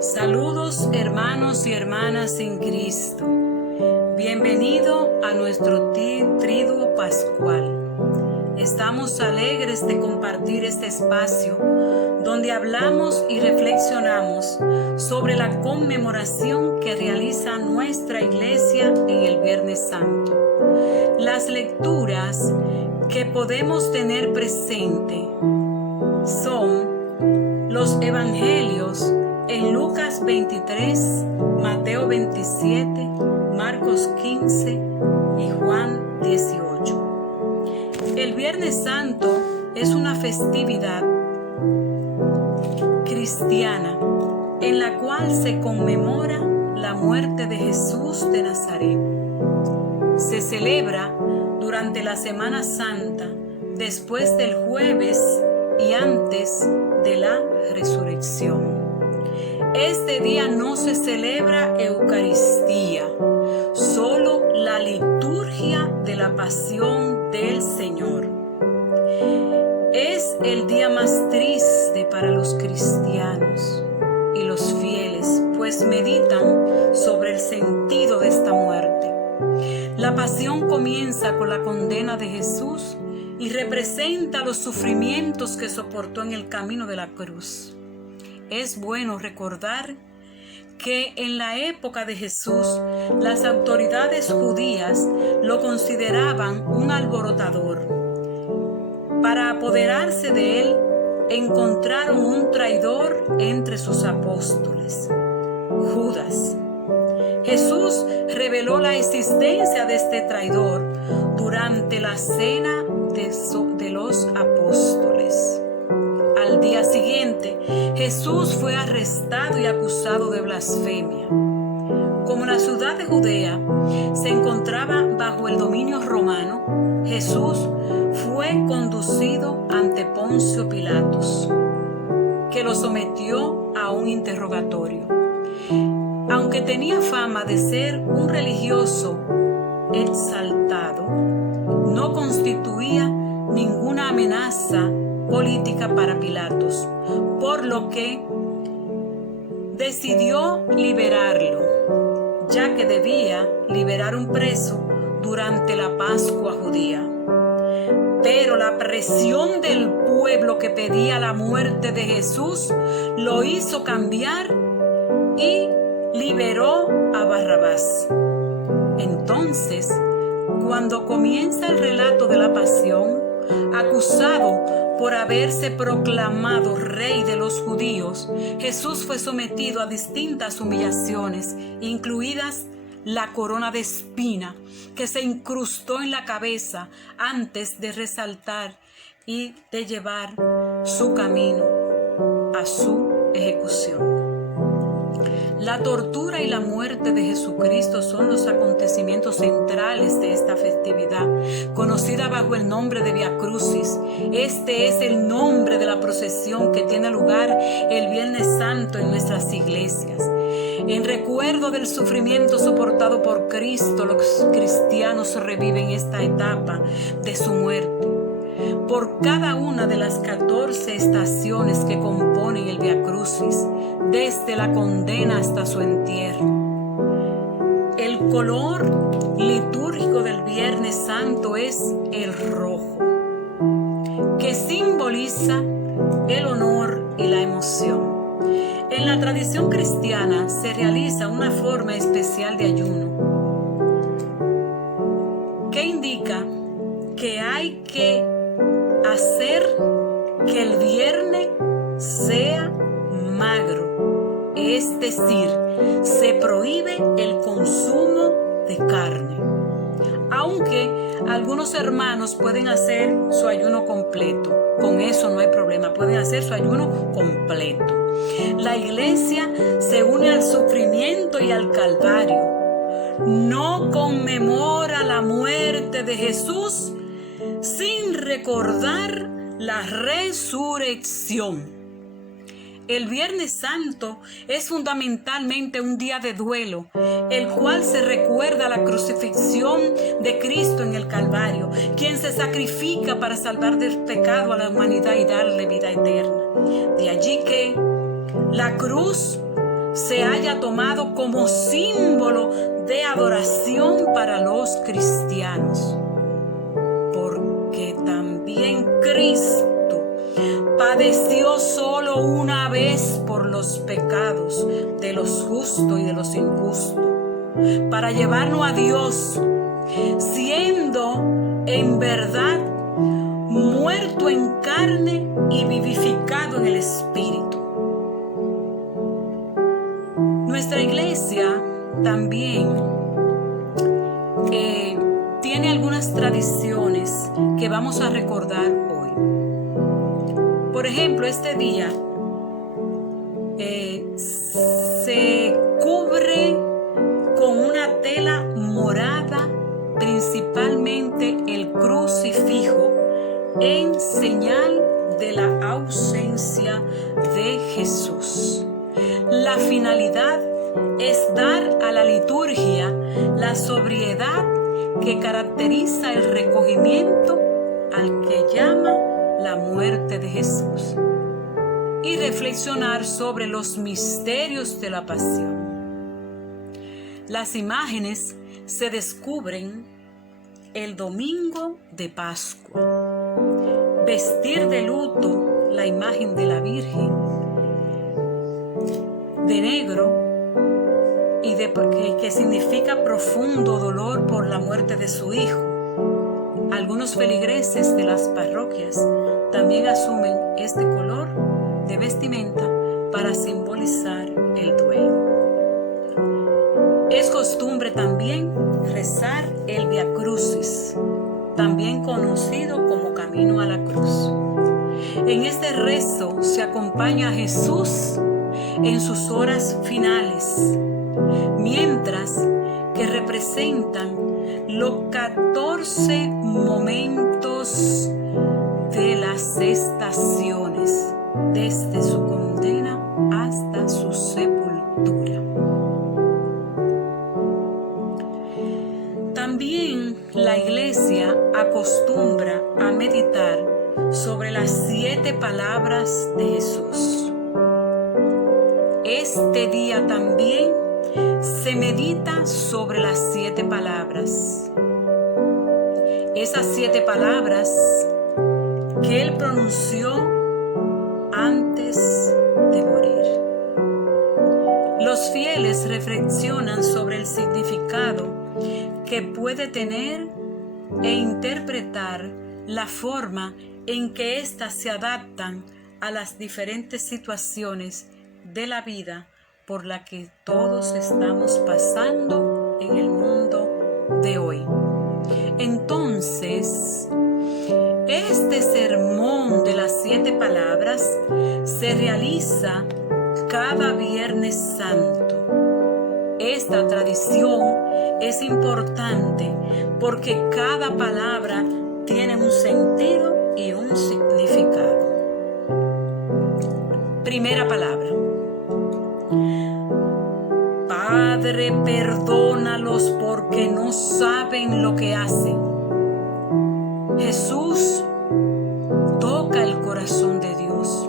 Saludos hermanos y hermanas en Cristo. Bienvenido a nuestro Triduo Pascual. Estamos alegres de compartir este espacio donde hablamos y reflexionamos sobre la conmemoración que realiza nuestra iglesia en el Viernes Santo. Las lecturas que podemos tener presente son los evangelios en Lucas 23, Mateo 27, Marcos 15 y Juan 18. El Viernes Santo es una festividad cristiana en la cual se conmemora la muerte de Jesús de Nazaret. Se celebra durante la Semana Santa, después del jueves y antes de la resurrección. Este día no se celebra Eucaristía, solo la liturgia de la pasión del Señor. Es el día más triste para los cristianos y los fieles, pues meditan sobre el sentido de esta muerte. La pasión comienza con la condena de Jesús y representa los sufrimientos que soportó en el camino de la cruz. Es bueno recordar que en la época de Jesús, las autoridades judías lo consideraban un alborotador. Para apoderarse de él, encontraron un traidor entre sus apóstoles, Judas. Jesús reveló la existencia de este traidor durante la cena de los apóstoles. Al día siguiente, Jesús fue arrestado y acusado de blasfemia. Como la ciudad de Judea se encontraba bajo el dominio romano, Jesús fue conducido ante Poncio Pilatos, que lo sometió a un interrogatorio. Aunque tenía fama de ser un religioso exaltado, no constituía ninguna amenaza política para Pilatos, por lo que decidió liberarlo, ya que debía liberar un preso durante la Pascua judía. Pero la presión del pueblo que pedía la muerte de Jesús lo hizo cambiar y liberó a Barrabás. Entonces, cuando comienza el relato de la pasión, acusado por haberse proclamado rey de los judíos, Jesús fue sometido a distintas humillaciones, incluidas la corona de espina que se incrustó en la cabeza antes de resaltar y de llevar su camino a su ejecución. La tortura y la muerte de Jesucristo son los acontecimientos centrales de esta festividad, conocida bajo el nombre de Via Crucis. Este es el nombre de la procesión que tiene lugar el Viernes Santo en nuestras iglesias. En recuerdo del sufrimiento soportado por Cristo, los cristianos reviven esta etapa de su muerte. Por cada una de las 14 estaciones que componen el Via Crucis, desde la condena hasta su entierro. El color litúrgico del Viernes Santo es el rojo, que simboliza el honor y la emoción. En la tradición cristiana se realiza una forma especial de ayuno, que indica que hay que hacer que el viernes sea magro, es decir, se prohíbe el consumo de carne. Aunque algunos hermanos pueden hacer su ayuno completo, con eso no hay problema, pueden hacer su ayuno completo. La iglesia se une al sufrimiento y al calvario. No conmemora la muerte de Jesús sin recordar la resurrección. El Viernes Santo es fundamentalmente un día de duelo, el cual se recuerda la crucifixión de Cristo en el Calvario, quien se sacrifica para salvar del pecado a la humanidad y darle vida eterna. De allí que la cruz se haya tomado como símbolo de adoración para los cristianos, porque también Cristo padeció solo una vez por los pecados de los justos y de los injustos, para llevarnos a Dios, siendo en verdad muerto en carne y vivificado en el Espíritu. Nuestra iglesia también tiene algunas tradiciones que vamos a recordar hoy. Por ejemplo, este día se cubre con una tela morada, principalmente el crucifijo, en señal de la ausencia de Jesús. La finalidad es dar a la liturgia la sobriedad que caracteriza el recogimiento al que llama la muerte de Jesús y reflexionar sobre los misterios de la pasión. Las imágenes se descubren el domingo de Pascua. Vestir de luto la imagen de la Virgen de negro y que significa profundo dolor por la muerte de su hijo. Algunos feligreses de las parroquias también asumen este color de vestimenta para simbolizar el duelo. Es costumbre también rezar el Via Crucis, también conocido como Camino a la Cruz. En este rezo se acompaña a Jesús en sus horas finales, mientras que representan los 14 momentos de las estaciones, desde su condena hasta su sepultura. También la iglesia acostumbra a meditar sobre las 7 palabras de Jesús. Este día también se medita sobre las 7 palabras. Esas 7 palabras que Él pronunció antes de morir. Los fieles reflexionan sobre el significado que puede tener e interpretar la forma en que éstas se adaptan a las diferentes situaciones de la vida por la que todos estamos pasando en el mundo de hoy. Entonces, este sermón de las 7 palabras se realiza cada Viernes Santo. Esta tradición es importante porque cada palabra tiene un sentido y un significado. Primera palabra. Padre, perdónalos porque no saben lo que hacen. Jesús toca el corazón de Dios.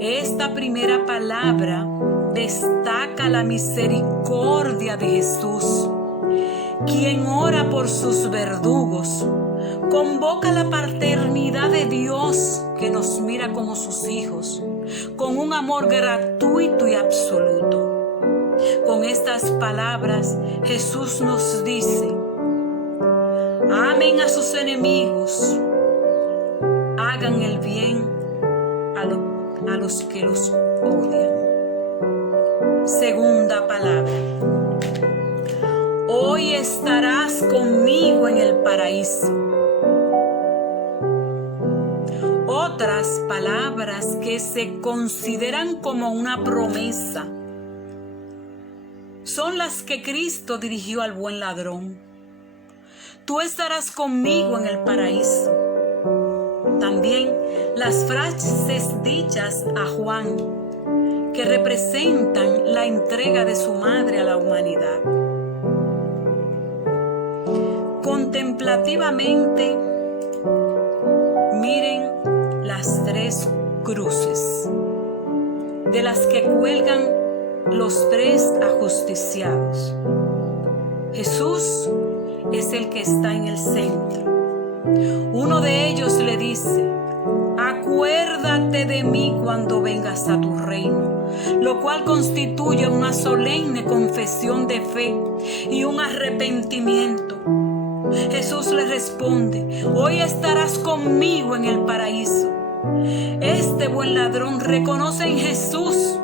Esta primera palabra destaca la misericordia de Jesús, quien ora por sus verdugos, convoca la paternidad de Dios que nos mira como sus hijos, con un amor gratuito y absoluto. Con estas palabras, Jesús nos dice: amen a sus enemigos, hagan el bien a los que los odian. Segunda palabra. Hoy estarás conmigo en el paraíso. Otras palabras que se consideran como una promesa son las que Cristo dirigió al buen ladrón. Tú estarás conmigo en el paraíso. También las frases dichas a Juan, que representan la entrega de su madre a la humanidad. Contemplativamente, miren las 3 cruces. de las que cuelgan los 3 ajusticiados. Jesús es el que está en el centro. Uno de ellos le dice: acuérdate de mí cuando vengas a tu reino, lo cual constituye una solemne confesión de fe y un arrepentimiento. Jesús le responde: hoy estarás conmigo en el paraíso. Este buen ladrón reconoce en Jesús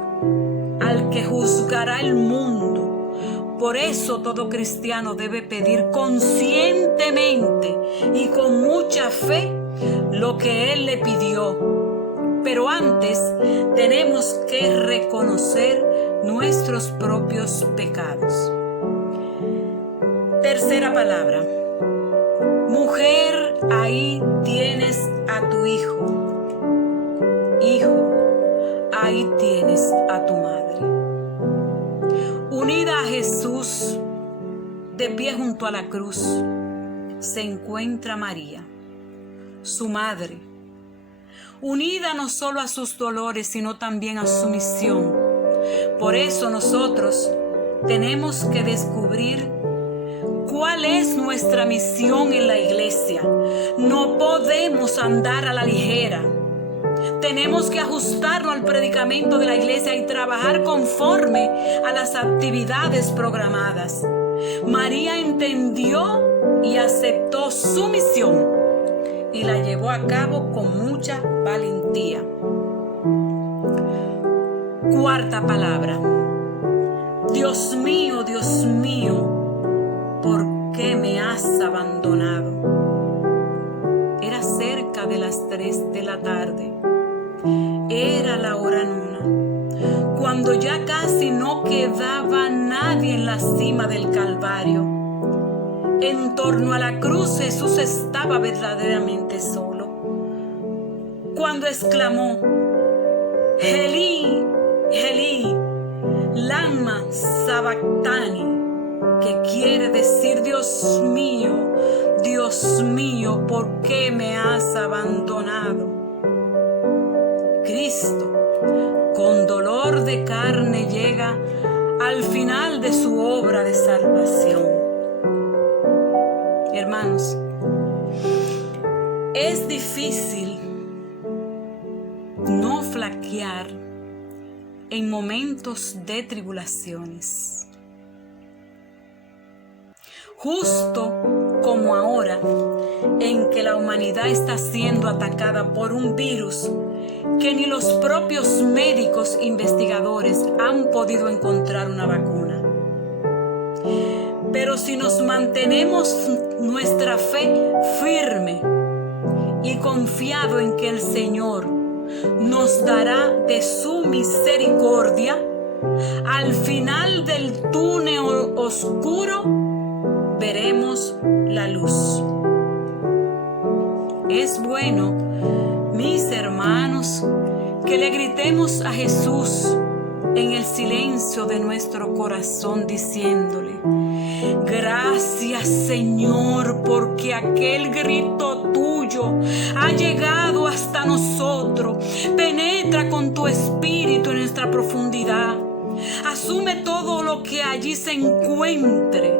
al que juzgará el mundo. Por eso todo cristiano debe pedir conscientemente y con mucha fe lo que Él le pidió. Pero antes tenemos que reconocer nuestros propios pecados. Tercera palabra. Mujer, ahí tienes a tu hijo. Hijo, ahí tienes a tu madre. Unida a Jesús, de pie junto a la cruz, se encuentra María, su madre, unida no solo a sus dolores, sino también a su misión. Por eso nosotros tenemos que descubrir cuál es nuestra misión en la iglesia. No podemos andar a la ligera. Tenemos que ajustarnos al predicamento de la iglesia y trabajar conforme a las actividades programadas. María entendió y aceptó su misión y la llevó a cabo con mucha valentía. Cuarta palabra. Dios mío, ¿por qué me has abandonado? Era cerca de las 3 de la tarde. Era la hora nona, cuando ya casi no quedaba nadie en la cima del Calvario. En torno a la cruz Jesús estaba verdaderamente solo. Cuando exclamó: Elí, Elí, lama sabactani, que quiere decir: Dios mío, ¿por qué me has abandonado? Cristo, con dolor de carne, llega al final de su obra de salvación. Hermanos, es difícil no flaquear en momentos de tribulaciones. Justo como ahora, en que la humanidad está siendo atacada por un virus que ni los propios médicos investigadores han podido encontrar una vacuna. Pero si nos mantenemos nuestra fe firme y confiado en que el Señor nos dará de su misericordia, al final del túnel oscuro veremos la luz. Es bueno, mis hermanos, que le gritemos a Jesús en el silencio de nuestro corazón, diciéndole: gracias, Señor, porque aquel grito tuyo ha llegado hasta nosotros. Penetra con tu espíritu en nuestra profundidad. Asume todo lo que allí se encuentre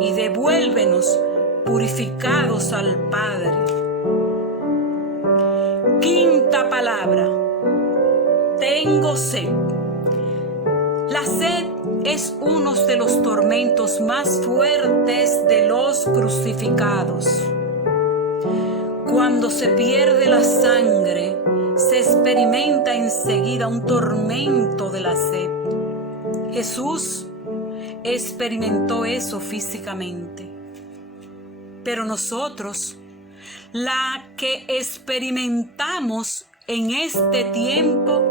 y devuélvenos purificados al Padre. Quinta palabra. Tengo sed. La sed es uno de los tormentos más fuertes de los crucificados. Cuando se pierde la sangre, se experimenta enseguida un tormento de la sed. Jesús experimentó eso físicamente. Pero nosotros, la que experimentamos en este tiempo,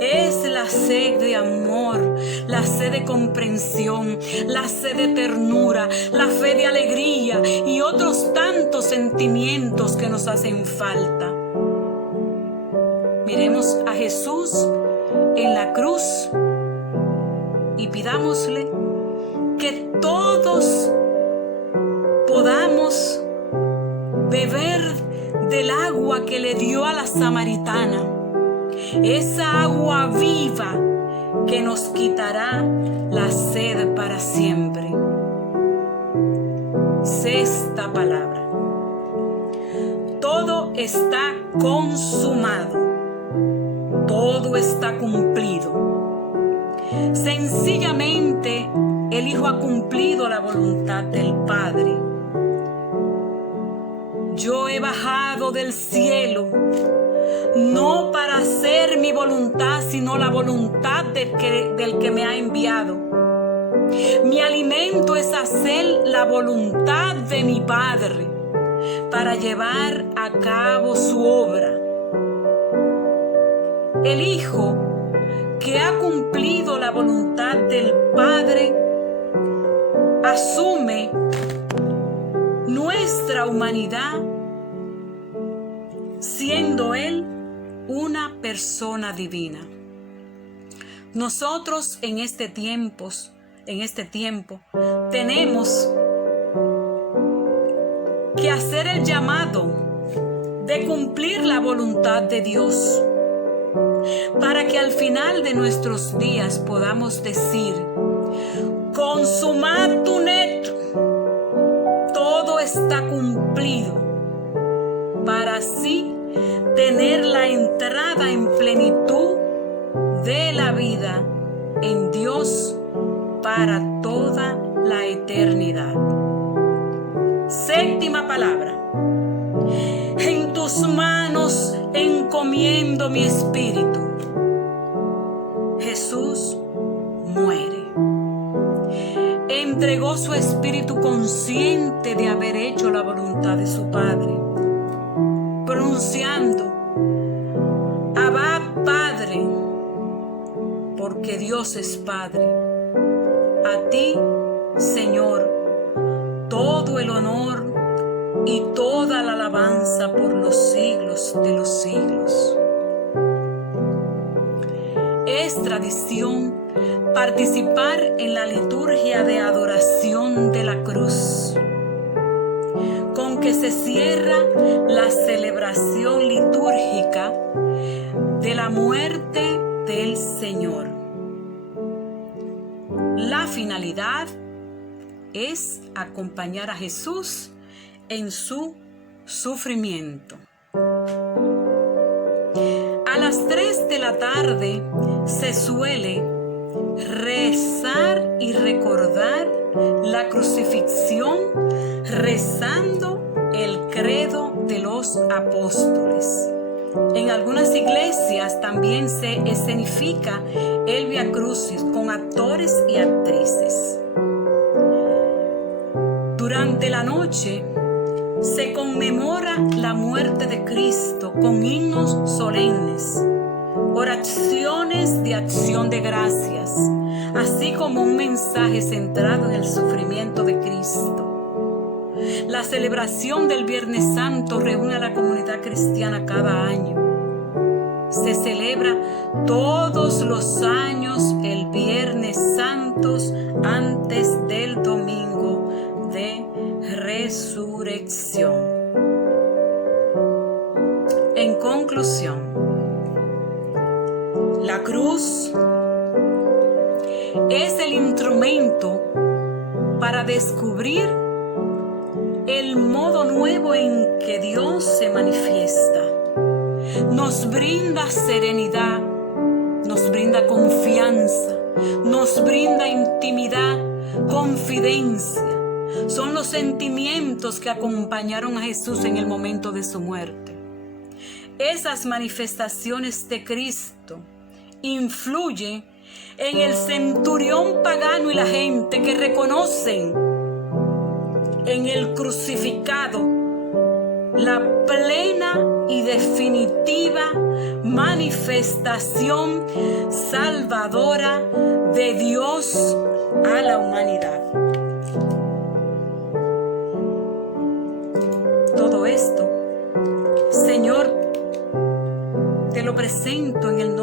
es la sed de amor, la sed de comprensión, la sed de ternura, la fe de alegría y otros tantos sentimientos que nos hacen falta. Miremos a Jesús en la cruz y pidámosle que todos podamos beber del agua que le dio a la samaritana, esa agua viva que nos quitará la sed para siempre. Sexta palabra. Todo está consumado. Todo está cumplido. Sencillamente, el Hijo ha cumplido la voluntad del Padre. Yo he bajado del cielo, no para hacer mi voluntad, sino la voluntad del que me ha enviado. Mi alimento es hacer la voluntad de mi Padre, para llevar a cabo su obra. El Hijo, que ha cumplido la voluntad del Padre, asume nuestra humanidad, siendo Él una persona divina. Nosotros en este tiempo tenemos que hacer el llamado de cumplir la voluntad de Dios, para que al final de nuestros días podamos decir: consumatum est, todo está cumplido, para así tener la entrada en plenitud de la vida en Dios para toda la eternidad. Séptima palabra. En tus manos encomiendo mi espíritu. Jesús muere. Entregó su espíritu consciente de haber hecho la voluntad de su Padre, pronunciando: Abba, Padre, porque Dios es Padre. A ti, Señor, todo el honor y toda la alabanza por los siglos de los siglos. Es tradición participar en la liturgia de adoración de la cruz, con que se cierra la celebración litúrgica de la muerte del Señor. La finalidad es acompañar a Jesús en su sufrimiento. A las 3 de la tarde se suele rezar y recordar la crucifixión, rezando el credo de los apóstoles. En algunas iglesias también se escenifica el Vía Crucis con actores y actrices. Durante la noche se conmemora la muerte de Cristo con himnos solemnes, oraciones de acción de gracias, así como un mensaje centrado en el sufrimiento de Cristo. La celebración del Viernes Santo reúne a la comunidad cristiana cada año. Se celebra todos los años el Viernes Santo antes del domingo de resurrección. En conclusión, la cruz es el instrumento para descubrir el modo nuevo en que Dios se manifiesta. Nos brinda serenidad, nos brinda confianza, nos brinda intimidad, confidencia. Son los sentimientos que acompañaron a Jesús en el momento de su muerte. Esas manifestaciones de Cristo influyen en el centurión pagano y la gente que reconocen en el crucificado la plena y definitiva manifestación salvadora de Dios a la humanidad. Todo esto, Señor, te lo presento en el